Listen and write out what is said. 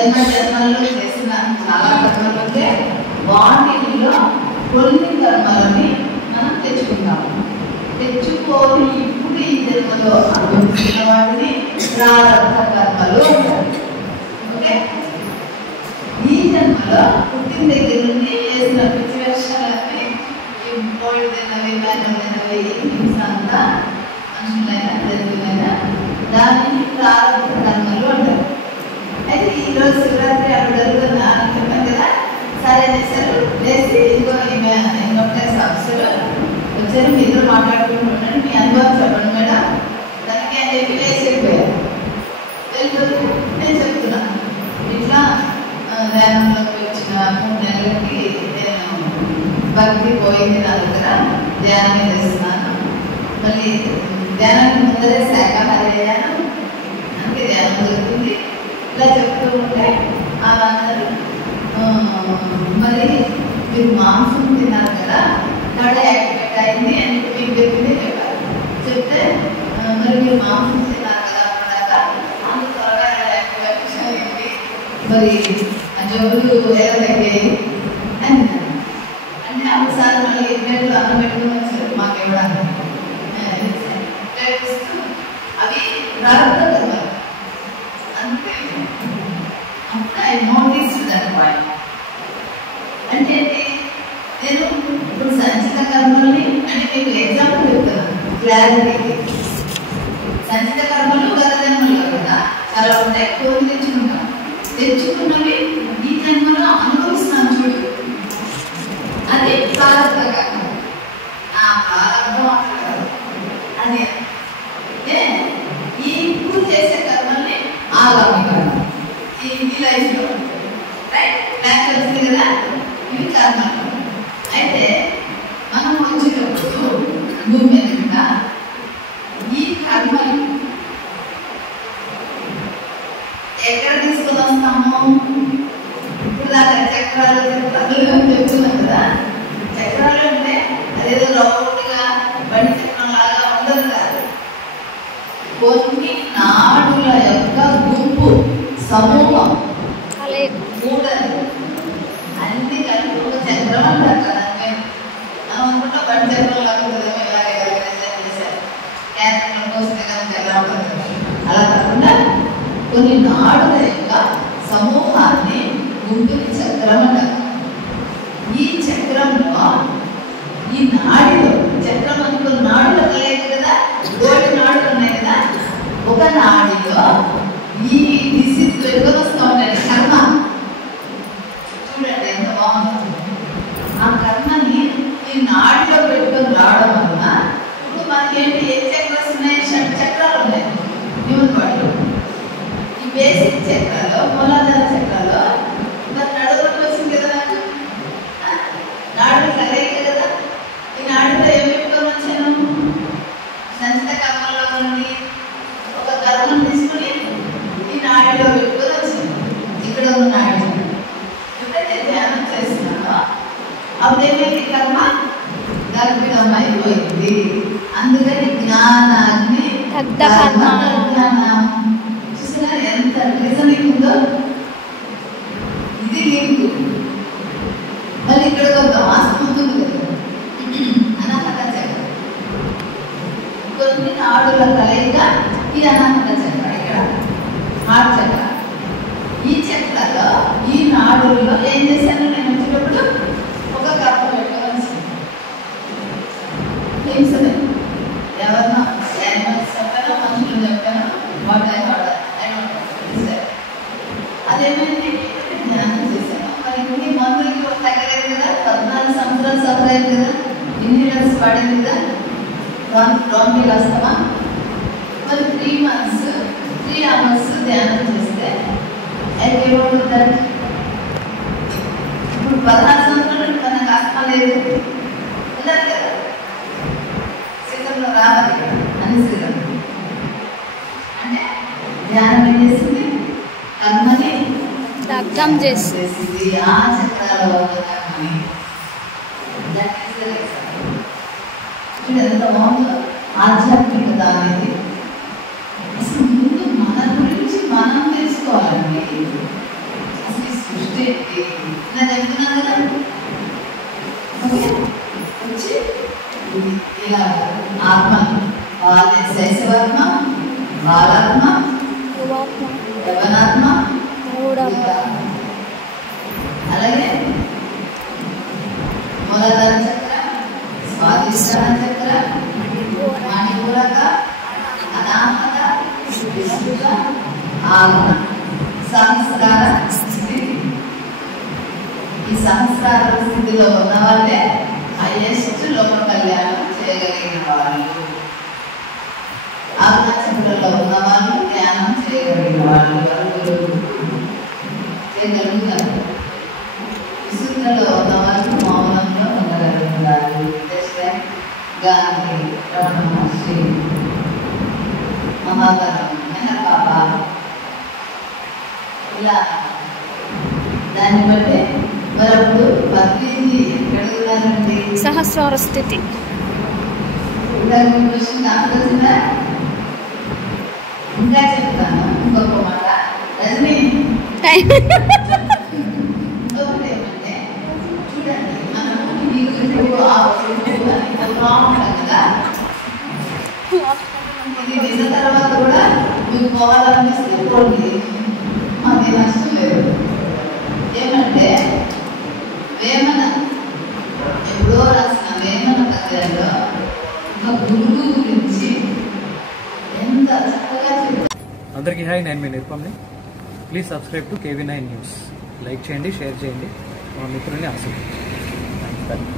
జన్మల్లో చేసిన చాలా కర్మలు ఉంటే వాటిల్లో కొన్ని కర్మలని మనం తెచ్చుకుంటాము. తెచ్చుకొని ఇప్పుడు ఈ జన్మలో అనుభవించిన వాటిని ప్రారంభ కర్మలు అంటారు. ఓకే, ఈ జన్మలో పుట్టిన దగ్గర నుండి వేసిన పిచ్చి వేషాలన్నీ కోడి తిన్నవి, మేకలు తిన్నవి, హింస అంతా మనుషులైనా జంతువులైనా దానిని ప్రారంభ కర్మలు అంటారు. అయితే ఈరోజు శివరాత్రి అక్కడ జరుగుతుందా అని చెప్పాను కదా. సరే చేశారు, లేచి ఇదిగో ఇన్కమ్ ట్యాక్స్ ఆఫీసర్ వచ్చారు, మీ ఇద్దరు మాట్లాడుకుంటున్నాను, మీ అనుభవం చెప్పండి మేడం దానికి అని చెప్పి లేచి వెళ్ళిపోయారు. వెళ్ళిపోతే నేను చెప్తున్నాను, ఇట్లా ధ్యానంలోకి వచ్చిన 3 నెలలకి నేను భక్తి పోయింది, నా దగ్గర ధ్యానం చేస్తున్నాను, మళ్ళీ ధ్యానానికి ముందరే శాఖాహారి అయ్యాను, అందుకే ధ్యానం దొరుకుతుంది ఇలా చెప్తూ ఉంటే అందరూ మరి మీరు మాంసం తిన్నారు కదా, కడ యాక్టివేట్ అయింది అని మీకు చెప్పింది చెప్పారు. చెప్తే మరి మీరు మాంసం తిన్నారు కదా అన్నాక అంత త్వరగా యాక్టివేషన్ అయింది, మరి జబ్బులు ఎలా తగ్గాయి అని అంటే ఒకసారి మళ్ళీ ప్లేట్లు అన్నం పెట్టుకుని వచ్చారు మాకు ఇవ్వడానికి. అవి ప్రారంభ కర్మలు అంతే. అప్పుడు ఐ నోటీస్ దట్ పాయింట్ అంటే నేను ఇప్పుడు సంచిత కర్మల్ని అంటే మీకు ఎగ్జాంపుల్ చెప్తాను క్లారిటీ. సంచిత కర్మలు గత జన్మలు కదా చాలా ఉంటాయి, కొన్ని తెచ్చుకుంటాం. తెచ్చుకున్నవి ఈ జన్మలో అనుభవిస్తున్నాను చూడు, అది ప్రారంభ కర్మ. ఆ ప్రారంభం అంటారు అదే. ఈ ఇప్పుడు చేసే కర్మల్ని ఆగామి కర్మ, ఈ లైఫ్లో రైట్ ప్లాన్ తెలిసింది కదా, ఇవి కర్మలు. అయితే మనం వచ్చేటప్పుడు భూమి మీద ఈ కర్మలు ఎక్కడ తీసుకొని వస్తాము? ఇప్పుడు దాకా చక్రాలు చెప్తున్నాం కదా. చక్రాలు అంటే అదేదో రౌండ్గా బండి చక్రం లాగా ఉండదు కాదు, కొన్ని నాడుల యొక్క గుంపు సమూహం మూడని అన్ని కలిపి ఒక చక్రం అంటారు కదా. మనం అనుకుంటా బండి చక్రం లాగా ఉంటుందేమో, ఇలాగే చేశారు క్యారెక్టర్ వస్తే కనుక ఎలా ఉంటుంది. అలా కాకుండా కొన్ని నాడుల యొక్క సమూహాన్ని గుంపుని చక్రం అంటారు. ఈ చక్రంలో ఈ నాడిలో చక్రం అనుకున్న నాడులు కలిగేది కదా, కోటి నాడులు ఉన్నాయి కదా. ఒక నాడిలో ఈ డిసీజ్ పెట్టుకొని వస్తూ ఉంటాయి కర్మ. చూడండి ఎంత బాగుంది. ఆ కర్మని ఈ నాడిలో పెట్టుకొని రావడం వల్ల ఇప్పుడు మనకి ఏంటి, ఏ చక్రాలు ఉన్నాయి? 6 చక్రాలు ఉన్నాయి హ్యూమన్ బాడీలో. ఈ బేసిక్ చక్రాలు, మూలాధార చక్రాలు మరి నడువులోకి వచ్చింది కదా నాకు, నాడులు కలిగాయి కదా. ఈ నాడులో ఏమి పెట్టుకొని వచ్చాను? సంచిత కర్మల్లో నుండి ఒక కర్మను తీసుకుని ఈ నాడిలో పెట్టుకొని వచ్చాను. ఇక్కడ ఉన్న నాడి ఎప్పుడైతే ధ్యానం చేస్తున్నానో అప్పుడు ఏమైంది? కర్మ గర్భితం అయిపోయింది. అందుకని జ్ఞానాన్ని చూసినా ఎంత రీజనింగ్ ఉందో. ఇది లింకు. మళ్ళీ ఇక్కడ కొంత వాస్తవం ఉంటుంది కదా, అనాహత చక్రం. కొన్ని నాడుల కలయిక ఈ అనాహత చక్రం. ఇక్కడ హార్ట్ చక్ర. ఈ చక్రలో ఈ నాడుల్లో ఏం చేశాను నేను వచ్చేటప్పుడు? ఒక కర్మ పెట్టుకోవాల్సి హింసనే. ఎవరినో యానిమల్స్ చెప్పానో మనుషులు చెప్పానో వాట్ ఐ హార్డ్ అదేమైంది? ధ్యానం చేశాను. మరి ఇన్ని మందులకి తగ్గలేదు కదా, 14 సంవత్సరాలు సఫర్ అయింది కదా, ఇన్హేలర్స్ పడింది కదా, బ్రాంకీ వస్తామా. మరి 3 months 3 hours ధ్యానం చేస్తే అయితే ఏమవుతుందంటే ఇప్పుడు 16 సంవత్సరాలు మనకు ఆత్మ లేదు ఉండదు కదా. సీజన్లో రావాలి అన్ని సీజన్ అంటే ధ్యానం ఏం చేసింది? కర్మని దగ్ధం చేసింది. ఆ చక్రాల వల్ల కర్మని ఎంత బాగుందో ఆధ్యాత్మికత అనేది. అసలు ముందు మన గురించి మనం తెలుసుకోవాలండి. సృష్టి నేను చెప్తున్నాను కదా. ఓకే వచ్చి ఇలా ఆత్మ శైశవాత్మ, బాలాత్మ, యవనాత్మ, అలాగే మూలాధార చక్ర, స్వాధిష్టాన చక్ర, మణిపూరక, అనాహత, విశుద్ధ, ఆత్మ, సహస్రార స్థితి. ఈ సహస్రార స్థితిలో ఉన్న వాళ్ళే హైయెస్ట్ లోక కళ్యాణం చేయగలిగిన వాళ్ళు. ఆత్మచక్రంలో ఉన్న వాళ్ళు ధ్యానం చేయగలిగిన వాళ్ళు చేయగలుగుతారు. విశుద్ధలో ఉన్న వాళ్ళు మౌనంలో ఉండగలుగుతారు. గాంధీ, రమణ మహర్షి, మహాకరం, మెహర్ బాబా, ఇలా దాన్ని బట్టి మరప్పుడు భక్తిని ఎక్కడున్నారండి సహస్రార స్థితి. ఇంకా చెప్తాను ఇంకొక మాట. రజనీ ఇంకొకటి ఏమంటే చూడండి, మనము కదా ఇది విన్న తర్వాత కూడా మీకు పోవాలనిపిస్తే పోండి, అది నష్టం లేదు. ఏమంటే వేమన ఎప్పుడో రాసిన వేమన కథలో ఒక గురువు గురించి ఎంత చక్కగా చెప్పారు. అందరికీ హాయ్, నేను మీ నిరుపమ్ని. Please subscribe to KV9 news. Like చేయండి, షేర్ చేయండి, మా మిత్రుల్ని ఆశీర్వదించండి.